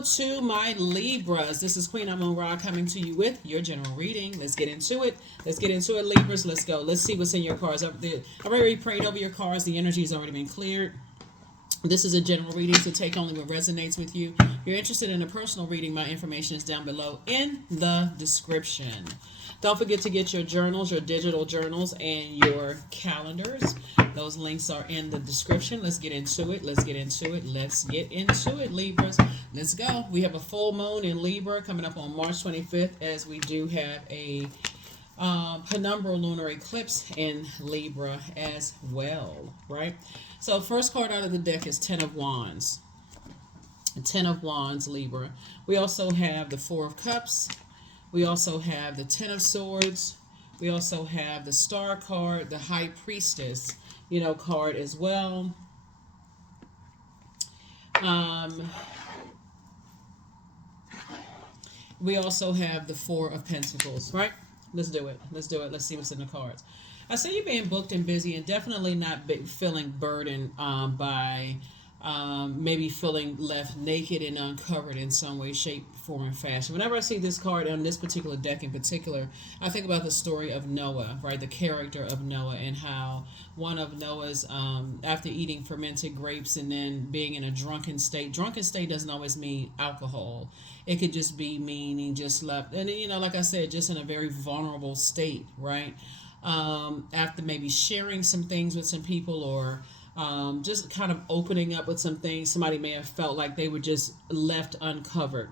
Hello to my Libras. This is Queen Amun Ra coming to you with your general reading. Let's get into it. Libras. Let's go. Let's see what's in your cards. I've already prayed over your cards. The energy has already been cleared. This is a general reading, so take only what resonates with you. If you're interested in a personal reading, my information is down below in the description. Don't forget to get your journals, your digital journals, and your calendars. Those links are in the description. Let's get into it. Let's get into it, Libras. Let's go. We have a full moon in Libra coming up on March 25th, as we do have a penumbral lunar eclipse in Libra as well, right? So first card out of the deck is Ten of Wands. Ten of Wands, Libra. We also have the Four of Cups. We also have the Ten of Swords. We also have the Star card, the High Priestess, card as well. We also have the Four of Pentacles, right? Let's do it. Let's see what's in the cards. I see you being booked and busy, and definitely not feeling burdened by maybe feeling left naked and uncovered in some way, shape, form, and fashion. Whenever I see this card on this particular deck in particular, I think about the story of Noah, right? The character of Noah, and how one of Noah's, after eating fermented grapes and then being in a drunken state doesn't always mean alcohol. It could just be meaning just left, and like I said, just in a very vulnerable state, right? After maybe sharing some things with some people, or just kind of opening up with some things, somebody may have felt like they were just left uncovered.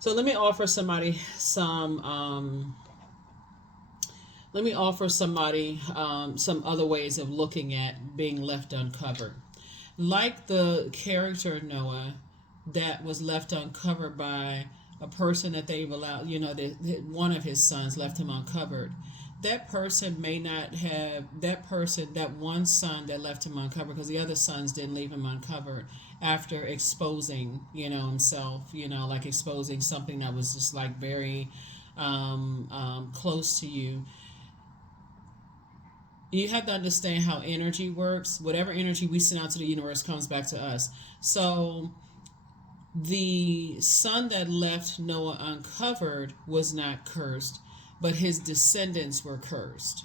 So let me offer somebody some other ways of looking at being left uncovered. Like the character Noah that was left uncovered by a person that they've allowed, that one of his sons left him uncovered. That person may not have, that one son that left him uncovered, because the other sons didn't leave him uncovered after exposing, himself, like exposing something that was just like very close to you. You have to understand how energy works. Whatever energy we send out to the universe comes back to us. So the son that left Noah uncovered was not cursed, but his descendants were cursed,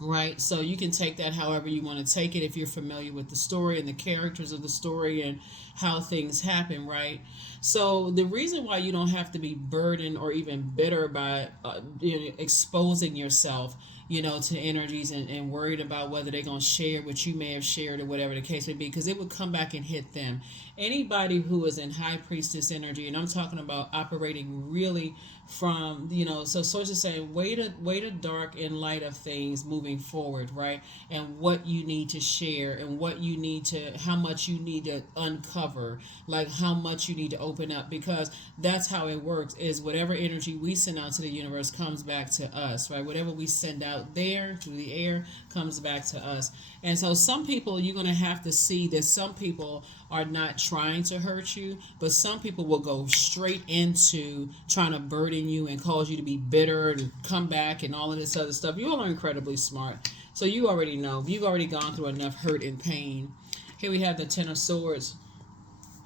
right? So you can take that however you want to take it, if you're familiar with the story and the characters of the story and how things happen, right? So the reason why you don't have to be burdened or even bitter by exposing yourself, to energies and worried about whether they're going to share what you may have shared or whatever the case may be, because it would come back and hit them. Anybody who is in High Priestess energy, and I'm talking about operating really from, so sources saying way to dark and light of things moving forward, right? And what you need to share, and how much you need to uncover, like how much you need to open up, because that's how it works, is whatever energy we send out to the universe comes back to us, right? Whatever we send out there through the air comes back to us. And so some people, you're going to have to see that some people are not trying to hurt you, but some people will go straight into trying to burden you and cause you to be bitter and come back and all of this other stuff. You all are incredibly smart, so you already know. You've already gone through enough hurt and pain. Here we have the Ten of Swords,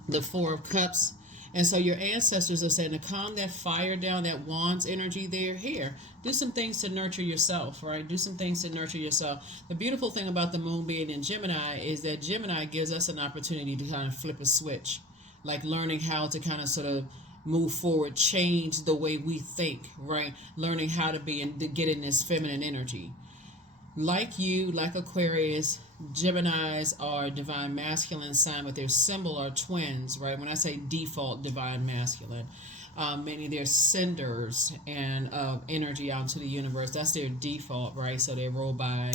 the Four of Cups. And so your ancestors are saying to calm that fire down, that Wands energy there. Here, do some things to nurture yourself, right? Do some things to nurture yourself. The beautiful thing about the moon being in Gemini is that Gemini gives us an opportunity to kind of flip a switch, like learning how to kind of sort of move forward, change the way we think, right? Learning how to be and to get in this feminine energy. Like you, like Aquarius, Geminis are divine masculine sign, but their symbol are twins, right? When I say default divine masculine, meaning they're senders and of energy out to the universe. That's their default, right? So they roll by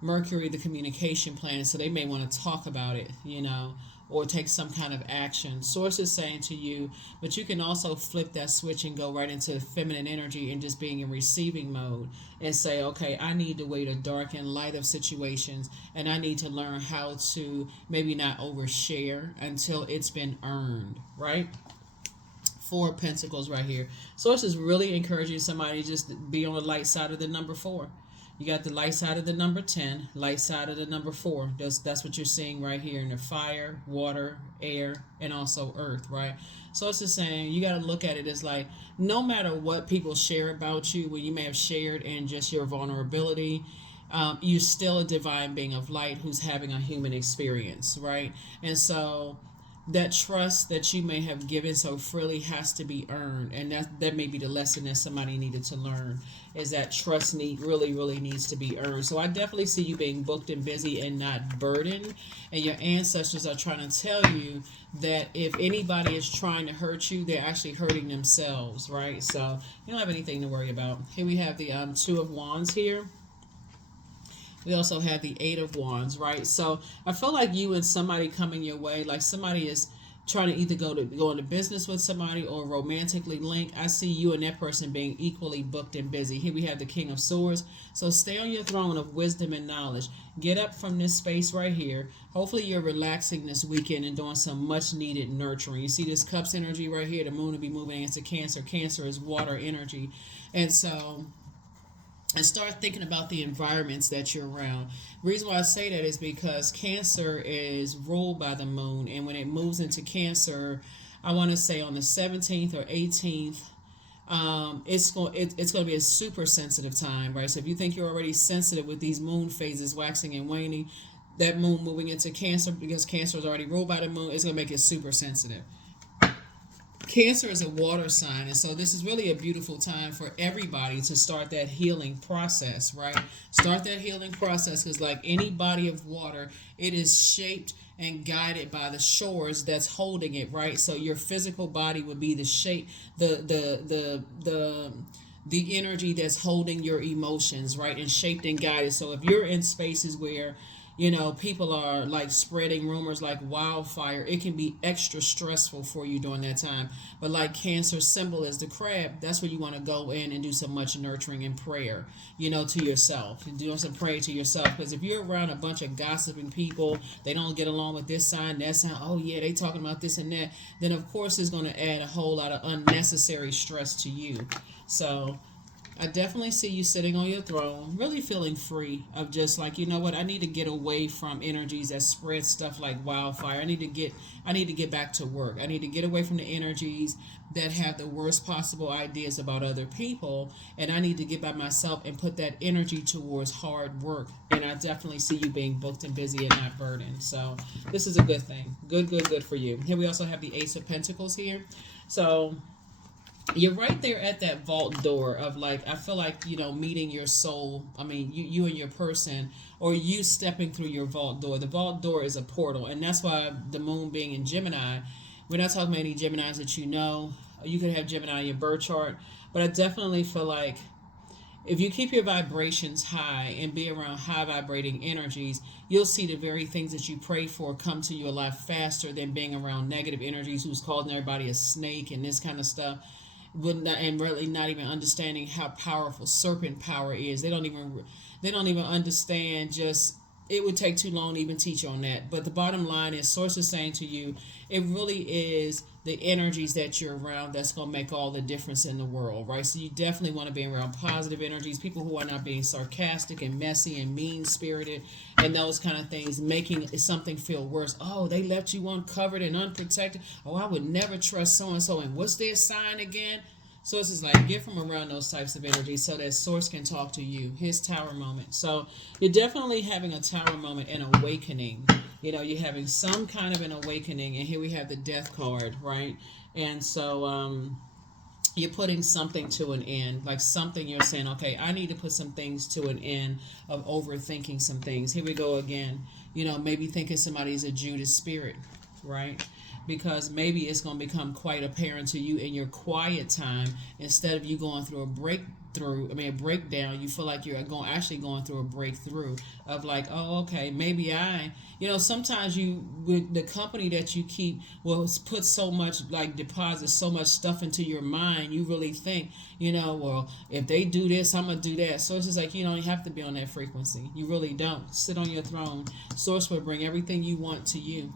Mercury, the communication planet, so they may want to talk about it, or take some kind of action. Source is saying to you, but you can also flip that switch and go right into feminine energy and just being in receiving mode and say, okay, I need to wait a dark and light of situations, and I need to learn how to maybe not overshare until it's been earned, right? Four of Pentacles right here. Source is really encouraging somebody just to be on the light side of the number 4. You got the light side of the number 10, light side of the number 4. That's what you're seeing right here in the fire, water, air, and also earth, right? So it's just saying you got to look at it as like no matter what people share about you, what you may have shared in just your vulnerability, you're still a divine being of light who's having a human experience, right? And so that trust that you may have given so freely has to be earned, and that may be the lesson that somebody needed to learn, is that trust really needs to be earned. So I definitely see you being booked and busy and not burdened, and your ancestors are trying to tell you that if anybody is trying to hurt you, they're actually hurting themselves, right? So you don't have anything to worry about. Here we have the Two of Wands here. We also have the Eight of Wands, right? So I feel like you and somebody coming your way, like somebody is trying to either go into business with somebody or romantically link. I see you and that person being equally booked and busy. Here we have the King of Swords. So stay on your throne of wisdom and knowledge. Get up from this space right here. Hopefully you're relaxing this weekend and doing some much needed nurturing. You see this Cups energy right here. The moon will be moving into Cancer. Cancer is water energy. And so... and start thinking about the environments that you're around. The reason why I say that is because Cancer is ruled by the moon, and when it moves into Cancer, I want to say on the 17th or 18th, it's going to be a super sensitive time, right? So if you think you're already sensitive with these moon phases waxing and waning, that moon moving into Cancer, because Cancer is already ruled by the moon, it's going to make it super sensitive. Cancer is a water sign, and so this is really a beautiful time for everybody to start that healing process, right? Start that healing process, because like any body of water, it is shaped and guided by the shores that's holding it, right? So your physical body would be the shape, the energy that's holding your emotions, right? And shaped and guided. So if you're in spaces where people are like spreading rumors like wildfire, it can be extra stressful for you during that time. But like Cancer symbol is the crab, that's where you want to go in and do some much nurturing and prayer, to yourself. And doing some prayer to yourself. Because if you're around a bunch of gossiping people, they don't get along with this sign, that sign, oh yeah, they talking about this and that, then of course it's going to add a whole lot of unnecessary stress to you. So I definitely see you sitting on your throne, really feeling free of just like, you know what, I need to get away from energies that spread stuff like wildfire. I need to get back to work. I need to get away from the energies that have the worst possible ideas about other people, and I need to get by myself and put that energy towards hard work. And I definitely see you being booked and busy and not burdened. So this is a good thing. Good for you. Here we also have the Ace of Pentacles here. So you're right there at that vault door of like, I feel like, meeting your soul. I mean, you and your person, or you stepping through your vault door. The vault door is a portal, and that's why the moon being in Gemini, we're not talking about any Geminis that you could have Gemini in your birth chart, but I definitely feel like if you keep your vibrations high and be around high vibrating energies, you'll see the very things that you pray for come to you a lot faster than being around negative energies who's calling everybody a snake and this kind of stuff. And really not even understanding how powerful serpent power is. They don't even understand. Just, it would take too long to even teach on that. But the bottom line is, Source is saying to you, it really is the energies that you're around that's going to make all the difference in the world, right? So you definitely want to be around positive energies, people who are not being sarcastic and messy and mean-spirited and those kind of things, making something feel worse. Oh, they left you uncovered and unprotected. Oh, I would never trust so-and-so. And what's their sign again? So it's just like, get from around those types of energies so that Source can talk to you. His Tower moment. So you're definitely having a Tower moment, an awakening. You're having some kind of an awakening. And here we have the Death card, right? And so you're putting something to an end. Like something you're saying, okay, I need to put some things to an end of overthinking some things. Here we go again. Maybe thinking somebody's a Judas spirit, right? Because maybe it's going to become quite apparent to you in your quiet time, instead of you going through a breakdown. You feel like you're going through a breakthrough of like, oh, okay, maybe sometimes with the company that you keep will put so much, like deposit so much stuff into your mind, you really think, well, if they do this, I'm going to do that. So it's just like, you don't have to be on that frequency. You really don't. Sit on your throne. Source will bring everything you want to you.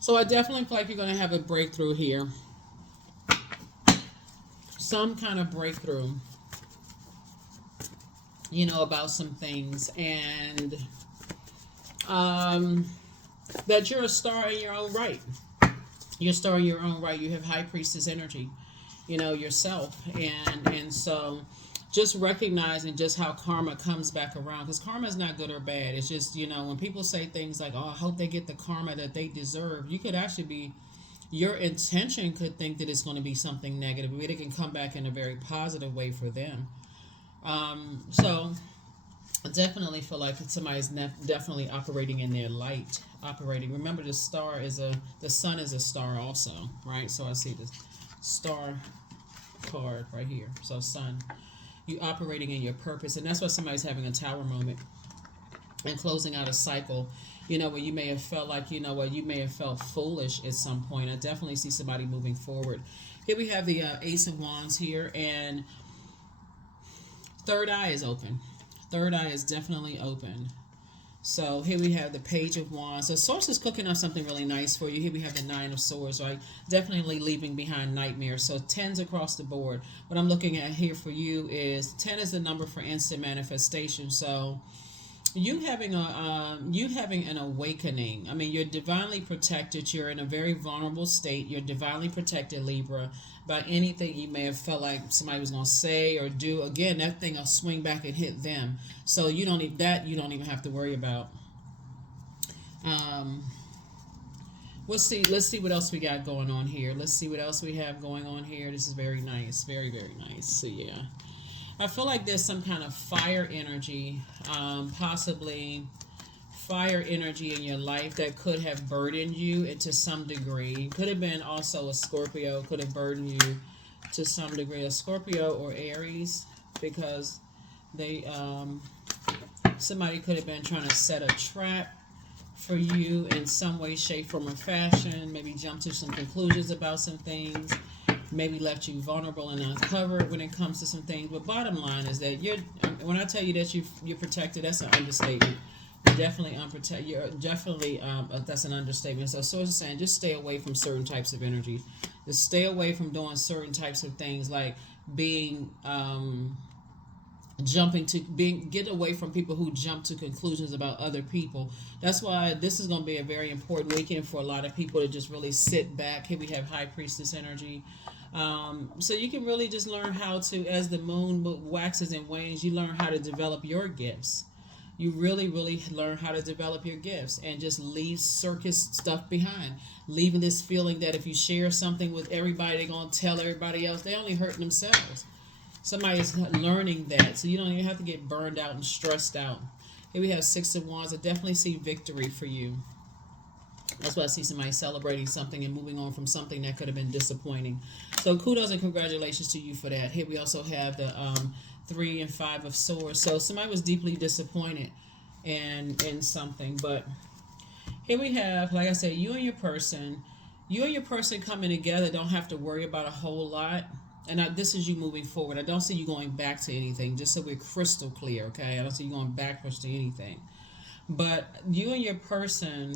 So I definitely feel like you're going to have a breakthrough here. Some kind of breakthrough. about some things, and that you're a star in your own right. You're a star in your own right. You have high priestess energy, yourself. And so just recognizing just how karma comes back around, because karma is not good or bad. It's just, when people say things like, oh, I hope they get the karma that they deserve, you could actually be, your intention could think that it's going to be something negative, but it can come back in a very positive way for them. So I definitely feel like somebody's definitely operating in their light. Remember, the sun is a star also, right? So I see the star card right here. So sun, you operating in your purpose, and that's why somebody's having a tower moment and closing out a cycle. Where you may have felt like, you may have felt foolish at some point. I definitely see somebody moving forward. Here we have the Ace of Wands here, and third eye is open. Third eye is definitely open. So here we have the Page of Wands. So Source is cooking up something really nice for you. Here we have the Nine of Swords, right? Definitely leaving behind nightmares. So 10s across the board. What I'm looking at here for you is 10 is the number for instant manifestation. So you having an awakening. I mean, you're divinely protected. You're in a very vulnerable state. You're divinely protected, Libra, by anything you may have felt like somebody was going to say or do. Again, that thing will swing back and hit them. So you don't even have to worry about. Let's see what else we got going on here. Let's see what else we have going on here. This is very nice. Very, very nice. So yeah. I feel like there's some kind of fire energy, possibly fire energy in your life that could have burdened you to some degree. Could have been also a Scorpio, could have burdened you to some degree. A Scorpio or Aries, because they somebody could have been trying to set a trap for you in some way, shape, form, or fashion. Maybe jump to some conclusions about some things. Maybe left you vulnerable and uncovered when it comes to some things. But bottom line is that when I tell you that you're protected, that's an understatement. You're definitely unprotected. You're definitely that's an understatement. So Source is saying just stay away from certain types of energy. Just stay away from doing certain types of things, like being get away from people who jump to conclusions about other people. That's why this is going to be a very important weekend for a lot of people to just really sit back. Here we have High Priestess energy. So you can really just learn how to, as the moon waxes and wanes, you learn how to develop your gifts. You really, really learn how to develop your gifts and just leave circus stuff behind. Leaving this feeling that if you share something with everybody, they're going to tell everybody else. They only hurting themselves. Somebody's learning that, so you don't even have to get burned out and stressed out. Here we have Six of Wands. I definitely see victory for you. That's why I see somebody celebrating something and moving on from something that could have been disappointing. So kudos and congratulations to you for that. Here we also have the 3 and 5 of Swords. So somebody was deeply disappointed in something. But here we have, like I said, you and your person coming together don't have to worry about a whole lot. And this is you moving forward. I don't see you going back to anything, just so we're crystal clear, okay? I don't see you going backwards to anything. But you and your person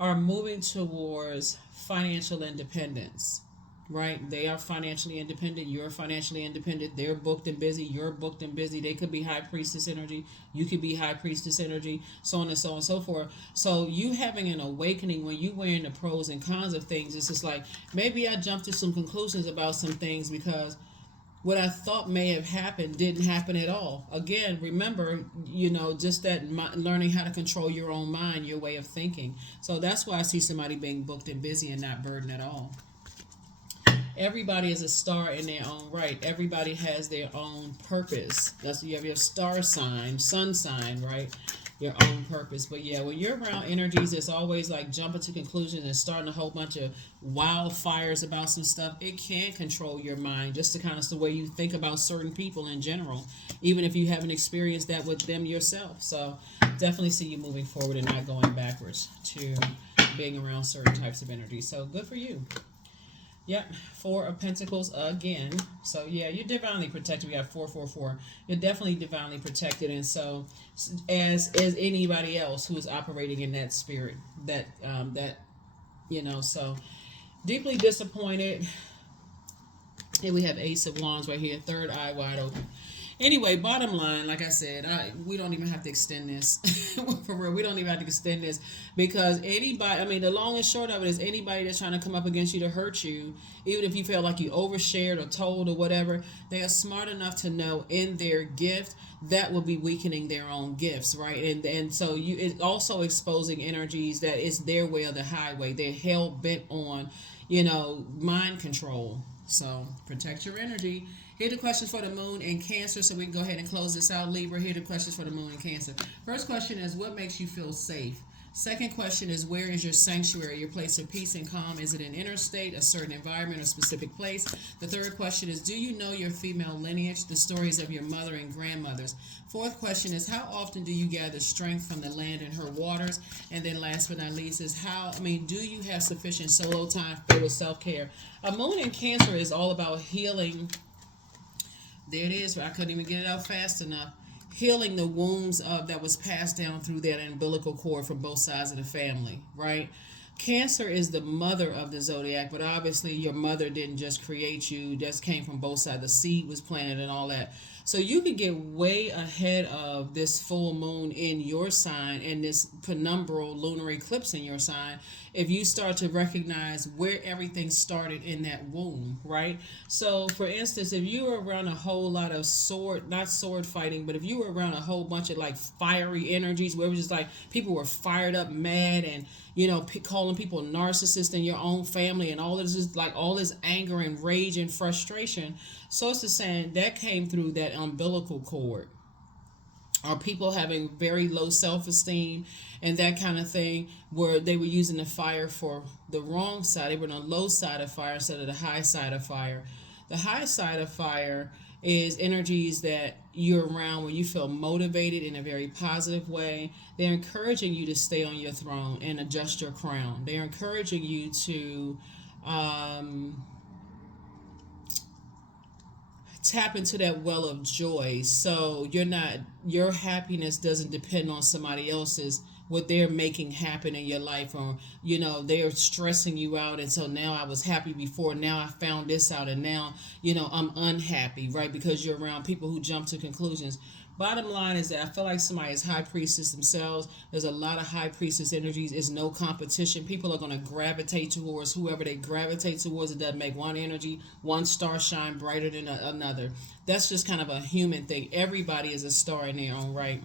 are moving towards financial independence, right? They are financially independent. You're financially independent. They're booked and busy. You're booked and busy. They could be High Priestess energy. You could be High Priestess energy, so on and so on and so forth. So you having an awakening when you weighing the pros and cons of things, it's just like, maybe I jumped to some conclusions about some things because what I thought may have happened didn't happen at all. Again, remember, just that learning how to control your own mind, your way of thinking. So that's why I see somebody being booked and busy and not burdened at all. Everybody is a star in their own right. Everybody has their own purpose. That's you have your star sign, sun sign, right? Your own purpose. But yeah, when you're around energies, it's always like jumping to conclusions and starting a whole bunch of wildfires about some stuff. It can control your mind, just to kind of the way you think about certain people in general, even if you haven't experienced that with them yourself. So definitely see you moving forward and not going backwards to being around certain types of energy. So good for you. Yep, 4 of Pentacles again. So yeah, you're divinely protected. We have 444. You're definitely divinely protected, and so as anybody else who is operating in that spirit, so deeply disappointed. Here we have Ace of Wands right here, third eye wide open. Anyway, bottom line, like I said, we don't even have to extend this. For real, we don't even have to extend this because anybody, I mean, the long and short of it is anybody that's trying to come up against you to hurt you, even if you feel like you overshared or told or whatever, they are smart enough to know in their gift that will be weakening their own gifts, right? And so you, it's also exposing energies that it's their way or the highway. They're hell bent on, mind control. So protect your energy. Here are the questions for the moon and Cancer, so we can go ahead and close this out. Libra, here are the questions for the moon and Cancer. First question is, what makes you feel safe? Second question is, where is your sanctuary, your place of peace and calm? Is it an inner state, a certain environment, or specific place? The third question is, do you know your female lineage, the stories of your mother and grandmothers? Fourth question is, how often do you gather strength from the land and her waters? And then last but not least is, do you have sufficient solo time for self-care? A moon in Cancer is all about healing. There it is. I couldn't even get it out fast enough. Healing the wounds that was passed down through that umbilical cord from both sides of the family, right? Cancer is the mother of the zodiac, but obviously your mother didn't just create you. Just came from both sides. The seed was planted and all that. So you could get way ahead of this full moon in your sign and this penumbral lunar eclipse in your sign if you start to recognize where everything started in that womb, right? So for instance, if you were around a whole lot of not sword fighting, but if you were around a whole bunch of like fiery energies where it was just like people were fired up, mad, and calling people narcissists in your own family, and all this is like all this anger and rage and frustration. So it's the saying that came through that umbilical cord. Or people having very low self-esteem and that kind of thing, where they were using the fire for the wrong side. They were on the low side of fire instead of the high side of fire. The high side of fire is energies that you're around when you feel motivated in a very positive way. They're encouraging you to stay on your throne and adjust your crown. They're encouraging you to tap into that well of joy. So your happiness doesn't depend on somebody else's, what they're making happen in your life, or they're stressing you out, and so now I was happy before, now I found this out, and now I'm unhappy, right? Because you're around people who jump to conclusions. Bottom line is that I feel like somebody is high priestess themselves. There's a lot of high priestess energies. It's no competition. People are going to gravitate towards whoever they gravitate towards. It doesn't make one star shine brighter than another. That's just kind of a human thing. Everybody is a star in their own right,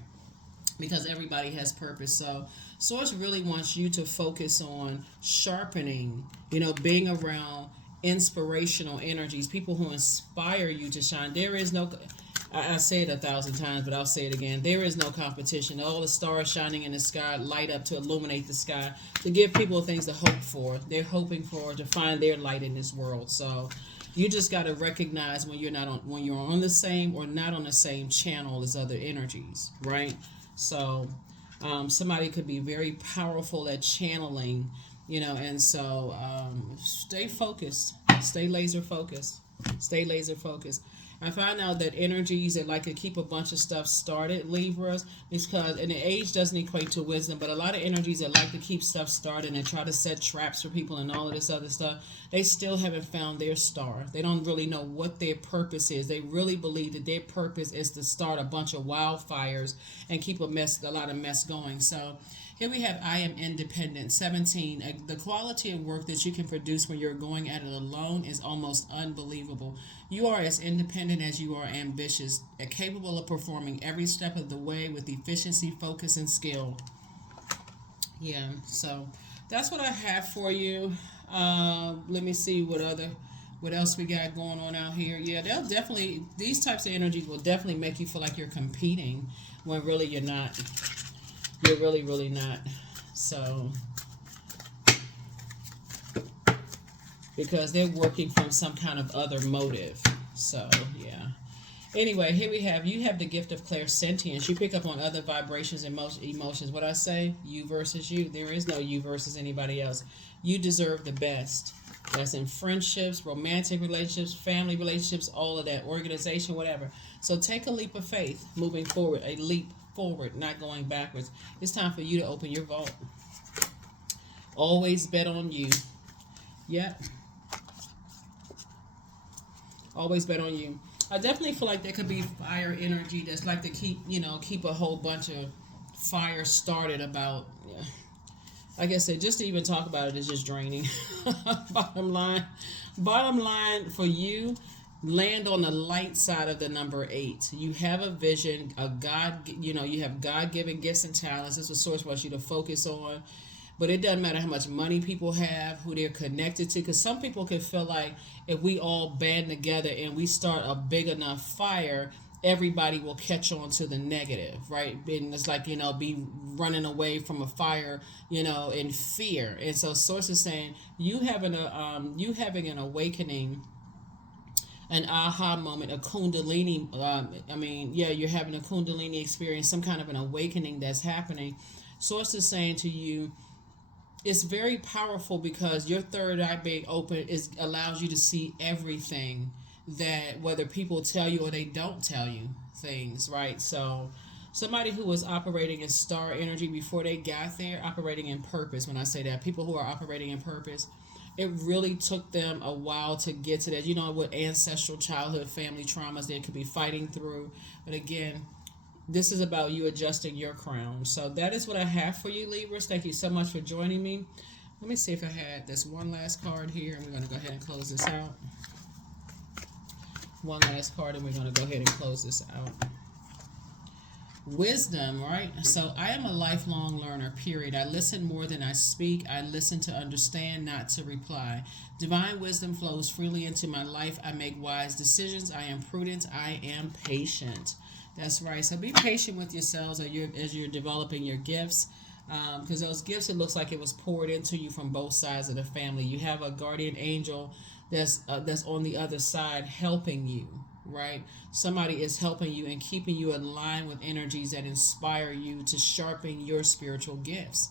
because everybody has purpose. So Source really wants you to focus on sharpening, being around inspirational energies, people who inspire you to shine. There is no, I say it 1,000 times, but I'll say it again. There is no competition. All the stars shining in the sky light up to illuminate the sky, to give people things to hope for. They're hoping to find their light in this world. So you just got to recognize when you're on the same or not on the same channel as other energies, right? So somebody could be very powerful at channeling, and so stay focused, stay laser focused. I find out that energies that like to keep a bunch of stuff started, Libras, because, and the age doesn't equate to wisdom, but a lot of energies that like to keep stuff started and try to set traps for people and all of this other stuff, they still haven't found their star. They don't really know what their purpose is. They really believe that their purpose is to start a bunch of wildfires and keep a lot of mess going. So here we have I am independent. 17. The quality of work that you can produce when you're going at it alone is almost unbelievable. You are as independent as you are ambitious, capable of performing every step of the way with efficiency, focus, and skill. Yeah, so that's what I have for you. Let me see what else we got going on out here. Yeah, these types of energies will definitely make you feel like you're competing when really you're not. You're really, really not. So, because they're working from some kind of other motive. So, yeah. Anyway, here you have the gift of clairsentience. You pick up on other vibrations and emotions. What I say, you versus you. There is no you versus anybody else. You deserve the best. That's in friendships, romantic relationships, family relationships, all of that, organization, whatever. So take a leap of faith moving forward, a leap forward, not going backwards. It's time for you to open your vault. Always bet on you. Yep. Always bet on you. I definitely feel like there could be fire energy that's like to keep, keep a whole bunch of fire started about. Yeah. Like I said, just to even talk about it is just draining. bottom line, bottom line for you, land on the light side of the number 8. You have a vision, a God, you have God-given gifts and talents. This is what Source wants you to focus on. But it doesn't matter how much money people have, who they're connected to, because some people can feel like if we all band together and we start a big enough fire, everybody will catch on to the negative, right? And it's like, be running away from a fire, in fear. And so Source is saying you having an awakening, an aha moment, a kundalini. You're having a kundalini experience, some kind of an awakening that's happening. Source is saying to you, it's very powerful because your third eye being open allows you to see everything, that whether people tell you or they don't tell you things, right? So somebody who was operating in star energy before they got there, operating in purpose. When I say that, people who are operating in purpose, it really took them a while to get to that. With ancestral childhood family traumas they could be fighting through. But again, this is about you adjusting your crown. So that is what I have for you, Libras. Thank you so much for joining me. Let me see if I had this one last card here, and we're going to go ahead and close this out. One last card, and we're going to go ahead and close this out. Wisdom, right? So I am a lifelong learner, period. I listen more than I speak. I listen to understand, not to reply. Divine wisdom flows freely into my life. I make wise decisions. I am prudent. I am patient. That's right. So be patient with yourselves as you're developing your gifts, because those gifts, it looks like it was poured into you from both sides of the family. You have a guardian angel that's on the other side helping you, right? Somebody is helping you and keeping you in line with energies that inspire you to sharpen your spiritual gifts,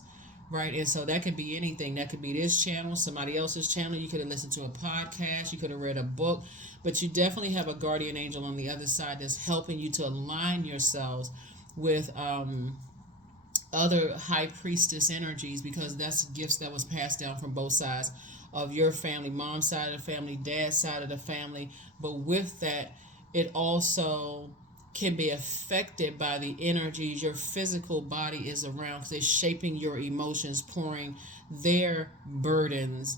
right? And so that could be anything. That could be this channel, somebody else's channel. You could have listened to a podcast. You could have read a book. But you definitely have a guardian angel on the other side that's helping you to align yourselves with other high priestess energies, because that's gifts that was passed down from both sides of your family, mom's side of the family, dad's side of the family. But with that, it also can be affected by the energies your physical body is around, because they're shaping your emotions, pouring their burdens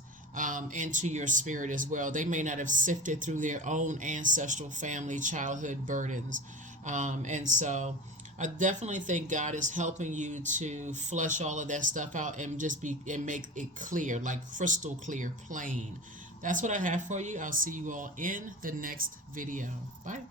into your spirit as well. They may not have sifted through their own ancestral family childhood burdens. And so I definitely think God is helping you to flush all of that stuff out and make it clear, like crystal clear, plain. That's what I have for you. I'll see you all in the next video. Bye.